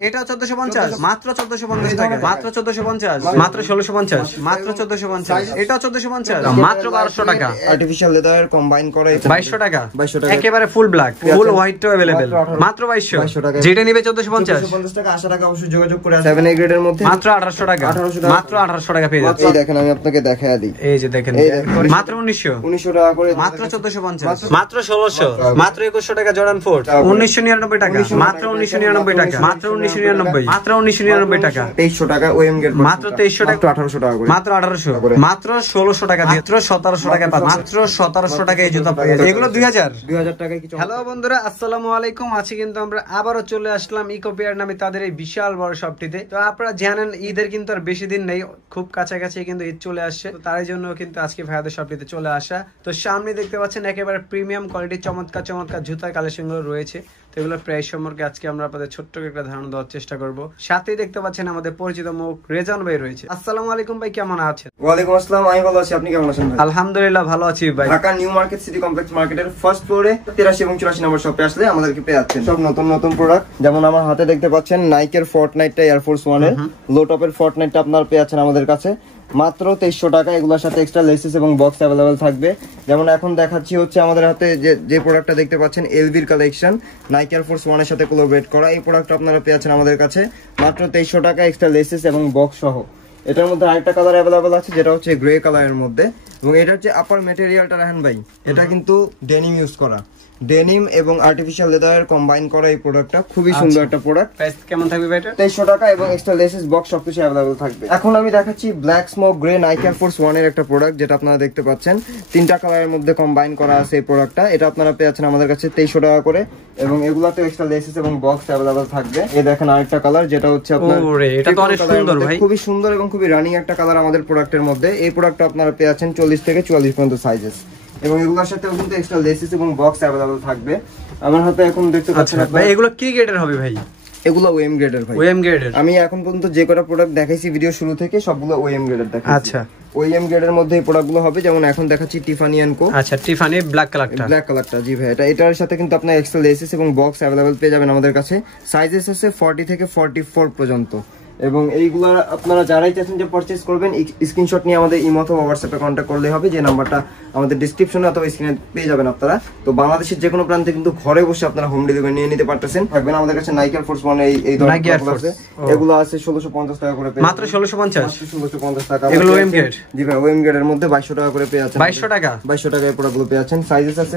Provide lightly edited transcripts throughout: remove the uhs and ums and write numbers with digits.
এটা 1450 মাত্র 1450 টাকা মাত্র 1450 মাত্র 1650 মাত্র 1450 এটা 1450 মাত্র 1200 টাকা আর্টিফিশিয়াল লেদার কম্বাইন করে 2200 টাকা একেবারে ফুল ব্ল্যাক ফুল হোয়াইট তো अवेलेबल মাত্র 2200 টাকা যেটা নিবে 1450 টাকা 80 টাকা অবশ্যই যোগাযোগ করে 7A গ্রেডের মধ্যে মাত্র 1800 টাকা মাত্র 1800 টাকা পেয়ে যাচ্ছে এই দেখেন আমি আপনাকে দেখায়া দিই এই যে দেখেন মাত্র 1900 টাকা করে মাত্র 1450 মাত্র 1600 মাত্র 2100 টাকা জর্ডান 4 1999 টাকা মাত্র 1999 টাকা মাত্র 1999 মাত্র 1999 টাকা 2300 টাকা ওএম গেট মাত্র 2300 টাকা 1800 টাকা করে মাত্র 1800 মাত্র 1600 টাকা মাত্র 1700 টাকা মাত্র 1700 টাকা এই জুতা পেয়ে যাচ্ছে এগুলো 2000 টাকায় কিছু হ্যালো বন্ধুরা আসসালামু আলাইকুম আজকে কিন্তু আমরা আবারো চলে আসলাম ইকোপিয়ার নামে তাদের এই বিশাল বড় শপটিতে তো আপনারা জানেন ঈদের কিন্তু আর বেশি দিন নেই খুব কাছাকাছি কিন্তু ঈদ চলে আসছে তো তার জন্য কিন্তু আজকে ভাইয়াদের শপটিতে চলে আসা তো সামনে দেখতে পাচ্ছেন একেবারে প্রিমিয়াম কোয়ালিটির চমৎকার চমৎকার জুতার কালেকশনগুলো রয়েছে তো এগুলোর প্রাইস সম্পর্কে আজকে আমরা আপনাদের ছোট্ট একটা ধারণা দেওয়ার চেষ্টা করব সাথেই দেখতে পাচ্ছেন আমাদের পরিচিত মুখ রেজান ভাই রয়েছে আসসালামু আলাইকুম ভাই কেমন আছেন ওয়ালাইকুম আসসালাম আমি ভালো আছি আপনি কেমন আছেন ভাই আলহামদুলিল্লাহ ভালো আছি ভাই Dhaka new market city complex মার্কেটের ফার্স্ট ফ্লোরে 83 এবং 84 নম্বর শপে আসলে আমাদেরকে পেয়ে যাচ্ছেন সব নতুন নতুন প্রোডাক্ট যেমন আমার হাতে দেখতে পাচ্ছেন নাইকের ফর্টনাইটটা এয়ার ফোর্স 1 এর লো টপের ফর্টনাইটটা আপনারা পেয়ে যাচ্ছেন আমাদের কাছে মাত্র 2300 টাকা এগুলোর সাথে এক্সট্রা লেসেস এবং বক্স अवेलेबल থাকবে যেমন এখন দেখাচ্ছি হচ্ছে আমাদের হাতে যে প্রোডাক্টটা দেখতে পাচ্ছেন এলভির কালেকশন নাইকি এয়ার ফোর্স 1 এর সাথে কোলাবরেট করা এই প্রোডাক্টটা আপনারা পেয়ে যাচ্ছেন আমাদের কাছে মাত্র 2300 টাকা এক্সট্রা লেসেস এবং বক্স সহ এটার মধ্যে আরেকটা কালার अवेलेबल আছে যেটা হচ্ছে গ্রে কালারের মধ্যে এবং এটার যে আপার ম্যাটেরিয়ালটা রাখেন ভাই এটা কিন্তু ডেনিম ইউজ করা ডেনিম এবং আর্টিফিশিয়াল লেদার কম্বাইন করা এই প্রোডাক্টটা খুবই সুন্দর একটা প্রোডাক্ট প্রাইস কেমন থাকবে ভাই এটা 2300 টাকা এবং এক্সট্রা লেসেস বক্স সবকিছু अवेलेबल থাকবে এখন আমি দেখাচ্ছি black smoke grey Nike air force 1 এর একটা প্রোডাক্ট যেটা আপনারা দেখতে পাচ্ছেন তিনটা কালারের মধ্যে কম্বাইন করা আছে এই প্রোডাক্টটা এটা আপনারা পেয়ে যাচ্ছেন আমাদের কাছে 2300 টাকা করে এবং এগুলাতে এক্সট্রা লেসেস এবং বক্স अवेलेबल থাকবে এই দেখেন আরেকটা কালার যেটা হচ্ছে আপনার ওরে এটা তো অনেক সুন্দর ভাই খুবই সুন্দর এবং খুবই রানিং একটা কালার আমাদের প্রোডাক্টের মধ্যে এই প্রোডাক্টটা আপনারা পেয়ে যাচ্ছেন 40 থেকে 44 পর্যন্ত সাইজেস এবং এগুলোর সাথেও কিন্তু এক্সট্রা লেসেস এবং বক্স अवेलेबल থাকবে আমার হাতে এখন দেখতে পাচ্ছেন ভাই এগুলো কি গ্রেডের হবে ভাই এগুলো ওএম গ্রেডের ভাই ওএম গ্রেডের আমি এখন পর্যন্ত যে কটা প্রোডাক্ট দেখাইছি ভিডিও শুরু থেকে সবগুলো ওএম গ্রেডের দেখাইছি আচ্ছা ওএম গ্রেডের মধ্যে এই প্রোডাক্টগুলো হবে যেমন এখন দেখাচ্ছি টিফানি এন্ড কো আচ্ছা টিফানি ব্ল্যাক কালারটা জি ভাই এটার সাথে কিন্তু আপনার এক্সট্রা লেসেস এবং বক্স अवेलेबल পেয়ে যাবেন আমাদের কাছে সাইজেস আছে 40 থেকে 44 পর্যন্ত এবং এইগুলা আপনারা যারাই চাচ্ছেন যে পারচেজ করবেন স্ক্রিনশট নিয়ে আমাদের ইমো অথবা হোয়াটসঅ্যাপে কন্টাক্ট করলে হবে যে নাম্বারটা আমাদের ডেসক্রিপশনে অথবা স্ক্রিনে পেয়ে যাবেন আপনারা তো বাংলাদেশের যে কোনো প্রান্তে কিন্তু ঘরে বসে আপনারা হোম ডেলিভারি নিয়ে নিতে পারতেছেন থাকবেন আমাদের কাছে নাইকি এয়ার ফোর্স 1 এই ধরনের আছে এগুলো আছে 1650 টাকা করে মাত্র 1650 টাকা এগুলো ওএম গ্রেড জি ভাই ওএম গ্রেডের মধ্যে 2200 টাকা করে পেয়ে যাচ্ছেন 2200 টাকা এই প্রোডাক্টগুলো পেয়ে যাচ্ছেন সাইজেস আছে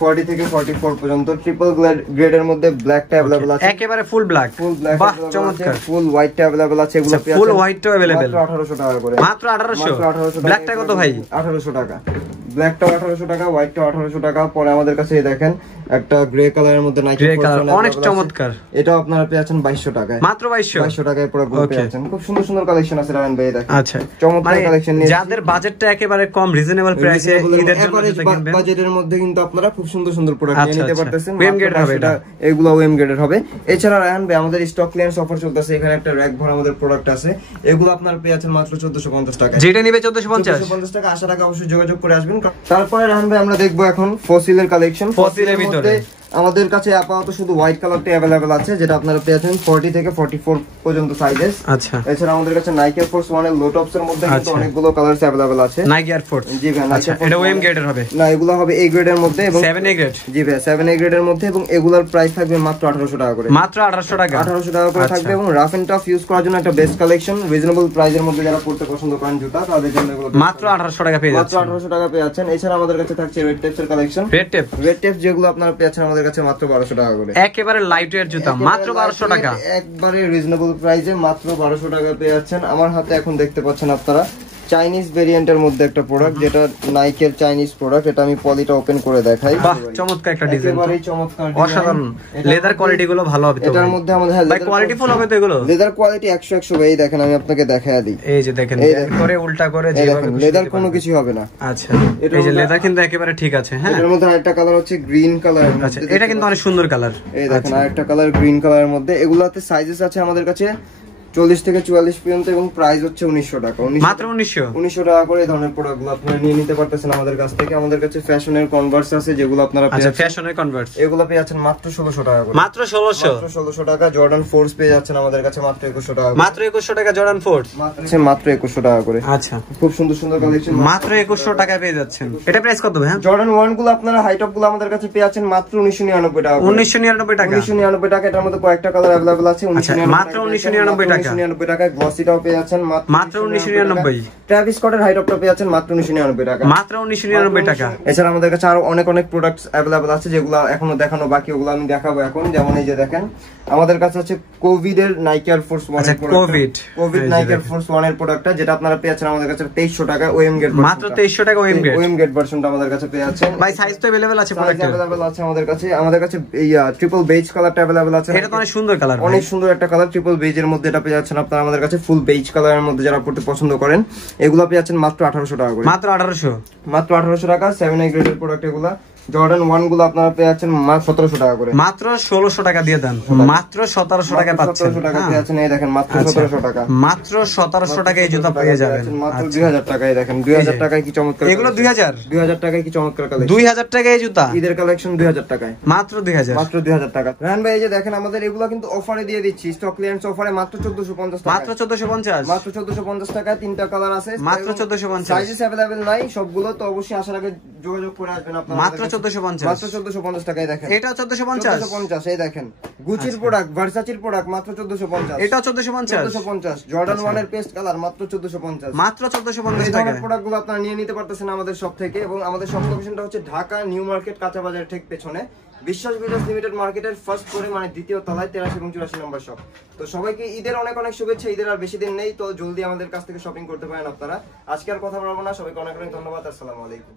40 থেকে 44 পর্যন্ত ট্রিপল গ্রেডের মধ্যে ব্ল্যাকটা अवेलेबल আছে একেবারে ফুল ব্ল্যাক বাহ চমৎকার ফুল হোয়াইটটা अवेलेबल আছে এগুলো ফুল হোয়াইট তো अवेलेबल মাত্র 1800 টাকা করে মাত্র 1800 ব্ল্যাকটা কত ভাই 1800 টাকা ব্ল্যাকটা 1800 টাকা হোয়াইটটা 1800 টাকা পরে আমাদের কাছে দেখেন একটা গ্রে কালারের মধ্যে নাইকি অনেক চমৎকার এটা আপনারা পেয়ে যাচ্ছেন 2200 টাকায় মাত্র 2200 টাকায় প্রোডাক্টগুলো পেয়ে যাচ্ছেন খুব সুন্দর সুন্দর কালেকশন আছে রায়ন ভাই দেখেন আচ্ছা চমৎকার কালেকশন নিয়ে যাদের বাজেটটা একেবারে কম রিজনেবল প্রাইসে ঈদের জন্য যেটা কিনবেন বাজেটের মধ্যে কিন্তু আপনারা খুব সুন্দর সুন্দর প্রোডাক্ট নিয়ে নিতে পারতেছেন ওএম গ্রেড হবে এটা এগুলো ওএম গ্রেডের হবে এছাড়া রায়ন ভাই আমাদের স্টক ক্লিয়ারেন্স অফার চলতেছে এখানে একটা র‍্যাক ভরা আমাদের প্রোডাক্ট আছে এগুলো আপনারা পেয়ে যাচ্ছেন মাত্র 1450 টাকা যেটা নিবে 1450 টাকা 80 টাকা অবশ্যই যোগাযোগ করে আসবেন তারপরে রায়ন ভাই আমরা দেখবো এখন ফসিলের কালেকশন ফসিলের ভিতরে আমাদের কাছে আপাতত শুধু হোয়াইট কালারটা अवेलेबल আছে যেটা আপনারা পেয়ে যাচ্ছেন 40 থেকে 44 পর্যন্ত সাইজেস আচ্ছা এছাড়া আমাদের কাছে নাইকি এয়ার ফোর্স 1 এর লো টপস এর মধ্যে কিন্তু অনেকগুলো কালারস अवेलेबल আছে নাইকি এয়ার ফোর্স জি ভাই আচ্ছা এটা ওএম গ্রেডের হবে না এগুলো হবে এ গ্রেডের মধ্যে এবং 7A গ্রেড জি ভাই 7A গ্রেডের মধ্যে এবং এগুলোর প্রাইস থাকবে মাত্র 1800 টাকা করে মাত্র 1800 টাকা করে থাকবে এবং রাফ এন্ড টাফ ইউজ করার জন্য একটা বেস্ট কালেকশন রিজনেবল প্রাইসের মধ্যে যারা পড়তে পছন্দ করেন জুতা তাদের জন্য এগুলো মাত্র 1800 টাকা পেয়ে যাচ্ছেন মাত্র 1800 টাকা পেয়ে যাচ্ছেন এছাড়া আমাদের কাছে থাকছে রেড টেপস এর কালেকশন রেড টেপস যেগুলো আপনারা পেয়ে যাচ্ছেন আমাদের কাছে মাত্র 1200 টাকা করে একেবারে লাইট ওয়্যার জুতা মাত্র 1200 টাকা একবারে রিজনেবল প্রাইসে মাত্র 1200 টাকা পেয়ে যাচ্ছেন আমার হাতে এখন দেখতে পাচ্ছেন আপনারা চাইনিজ ভেরিয়েন্টের মধ্যে একটা প্রোডাক্ট যেটা নাইকের চাইনিজ প্রোডাক্ট এটা আমি পলিটা ওপেন করে দেখাই বাহ চমৎকার একটা ডিজাইন একেবারে চমৎকার অসাধারণ লেদার কোয়ালিটি গুলো ভালো হবে তো এটার মধ্যে আমাদের ভাই কোয়ালিটি ফুল হবে তো এগুলো লেদার কোয়ালিটি 100 ভাই দেখেন আমি আপনাকে দেখায়া দিই এই যে দেখেন করে উল্টা করে যেভাবে লেদার কোনো কিছু হবে না আচ্ছা এই যে লেদার কিন্তু একেবারে ঠিক আছে হ্যাঁ এর মধ্যে আরেকটা কালার হচ্ছে গ্রিন কালার আচ্ছা এটা কিন্তু অনেক সুন্দর কালার এই দেখেন আরেকটা কালার গ্রিন কালারের মধ্যে এগুলাতে সাইজেস আছে আমাদের কাছে 40 থেকে 44 পর্যন্ত এবং প্রাইস হচ্ছে 1900 টাকা। মাত্র 1900 টাকা করে এই ধরনের প্রোডাক্টগুলো আপনারা নিয়ে নিতে পারতেছেন আমাদের কাছ থেকে। আমাদের কাছে ফ্যাশনের কনভার্স আছে যেগুলো আপনারা আচ্ছা ফ্যাশনের কনভার্স এগুলো পেয়ে যাচ্ছেন মাত্র 1600 টাকা করে। মাত্র 1600 টাকা। জর্ডান ফোর্স পেয়ে যাচ্ছেন আমাদের কাছে মাত্র 2100 টাকা। মাত্র 2100 টাকা জর্ডান ফোর্স মাত্র 2100 টাকা করে। আচ্ছা খুব সুন্দর সুন্দর কালেকশন মাত্র 2100 টাকায় পেয়ে যাচ্ছেন। এটা প্রাইস কত ভাই? জর্ডান 1 গুলো আপনারা হাই টপ গুলো আমাদের কাছে পেয়ে যাচ্ছেন মাত্র 1999 টাকা। 1999 টাকা। 1999 টাকা। এটার মধ্যে কয়েকটা কালার अवेलेबल আছে। 1999 মাত্র 1999 টাকা। 1999 টাকায় গ্লসিটাও পেয়ে যাচ্ছেন মাত্র 1999। ট্রাভিস স্কটের হাই টপটা পেয়ে যাচ্ছেন মাত্র 1999 টাকা। মাত্র 1999 টাকা। এছাড়া আমাদের কাছে আরো অনেক প্রোডাক্টস अवेलेबल আছে যেগুলো এখনো দেখানো বাকি, ওগুলো আমি দেখাবো এখন। যেমন এই যে দেখেন আমাদের কাছে আছে কোভিড এর নাইকি এয়ার ফোর্স 1 এর product. Covid Nike air force 1 এর প্রোডাক্টটা যেটা আপনারা পেয়ে যাচ্ছেন আমাদের কাছে 2300 টাকা ওএম গেট। মাত্র 2300 টাকা ওএম গেট ভার্সনটা আমাদের কাছে পেয়ে যাচ্ছেন। ভাই সাইজ তো अवेलेबल আছে প্রোডাক্টের? अवेलेबल আছে আমাদের কাছে। আমাদের কাছে এই ট্রিপল বেজ কালারটা अवेलेबल আছে। এটা তো অনেক সুন্দর কালার, অনেক সুন্দর একটা কালার। ট্রিপল বেজ এর মধ্যে এটা পেয়ে যাচ্ছেন আপনারা আমাদের কাছে। ফুল বেজ কালারের মধ্যে যারা পড়তে পছন্দ করেন এগুলো পেয়ে যাচ্ছেন মাত্র 1800 টাকা করে। মাত্র 1800। মাত্র 1800 টাকা। 7A গ্রেডের প্রোডাক্ট এগুলো। জর্ডান 1 গুলো আপনারা পেয়ে যাচ্ছেন 1700 টাকা করে। মাত্র 1600 টাকা দিয়ে দেন। মাত্র 1700 টাকা পাচ্ছেন। 1700 টাকা পেয়ে যাচ্ছেন। এই দেখেন মাত্র 1700 টাকা। মাত্র 1700 টাকায় এই জুতা পেয়ে যাবেন। মাত্র 2000 টাকায় দেখেন। 2000 টাকায় কি চমৎকার। এগুলো 2000 টাকায় কি চমৎকার কালেকশন। 2000 টাকায় এই জুতা। ঈদের কালেকশন 2000 টাকায়। মাত্র 2000। মাত্র 2000 টাকা। রান ভাই এই যে দেখেন আমাদের এগুলো কিন্তু অফারে দিয়ে দিচ্ছি। স্টক ক্লিয়ারেন্স অফারে মাত্র 1450 টাকা। মাত্র 1450। মাত্র 1450 টাকা। তিনটা কালার আছে। মাত্র 1450। সাইজেস अवेलेबल নাই সবগুলো, তো অবশ্যই আসার আগে যোগাযোগ করে আসবেন আপনারা। মাত্র 1450। মাত্র 1450 টাকায় দেখেন। এটা 1450। 1450 এই দেখেন। গুচির প্রোডাক্ট, ভার্সাচির প্রোডাক্ট মাত্র 1450। এটা 1450। 1450। জর্ডান 1 এর পেস্ট কালার মাত্র 1450। মাত্র 1450 এই টাকা। ধরনের প্রোডাক্টগুলো আপনারা নিয়ে নিতে পারতেছেন আমাদের শপ থেকে। এবং আমাদের শপ লোকেশনটা হচ্ছে ঢাকা নিউ মার্কেট কাঁচা বাজারের ঠিক পেছনে বিশ্বাস বিজনেস লিমিটেড মার্কেটের ফার্স্ট ফ্লোরে, মানে দ্বিতীয় তলায় 83 এবং 84 নম্বর শপ। তো সবাইকে ঈদের অনেক শুভেচ্ছা। ঈদের আর বেশি দিন নেই, তো জলদি আমাদের কাছ থেকে শপিং করতে পারেন আপনারা। আজকে আর কথা বলবো না, সবাইকে অনেক ধন্যবাদ। আসসালামু আলাইকুম।